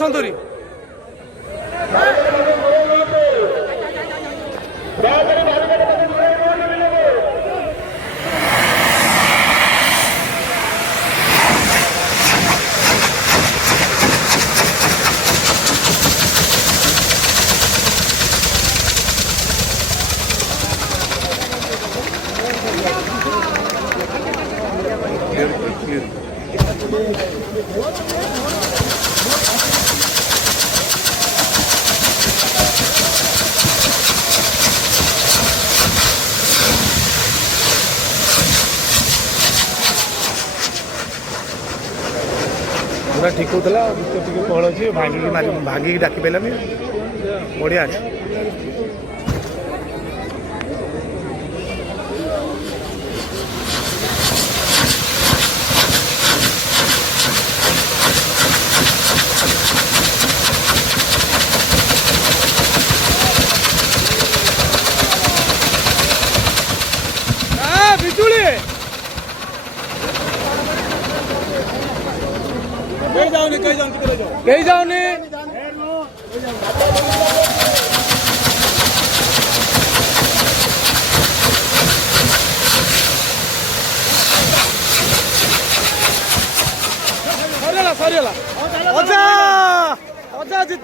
ସନ୍ତୁରି। पूरा ठीक होता टे कल अच्छे भागिकी डाक पारानी बढ़िया अच्छे। कहीं जाओनी सरिगला अच्छा अच्छा जितनी